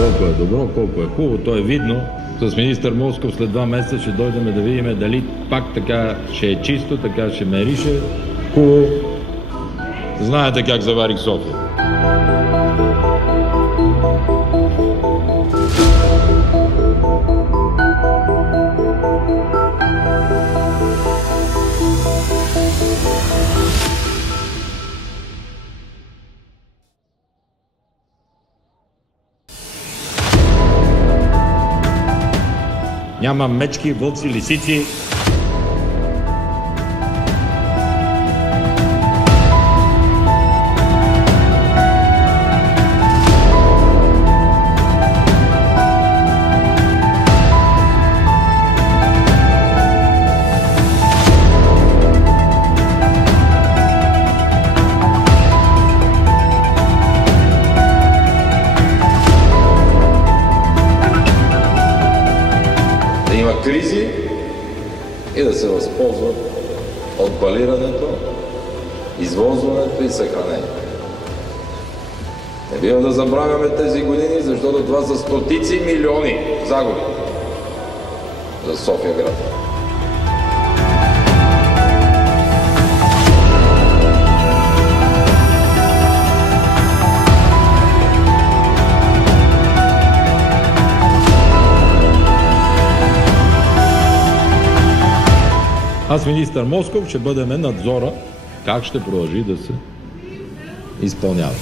Колко е добро, колко е хубаво, то е видно. С министър Москов след 2 месеца ще дойдем да видим дали пак така ще е чисто, така ще мирише хубаво. Знаете как заварих София. Няма мечки, вълци, лисици. Да има кризи и да се възползват от балирането, извозването и съхранението. Не бива да забравяме тези години, защото това са стотици милиони загуби за София град. Аз, министър Москов, ще бъдем надзора как ще продължи да се изпълнява.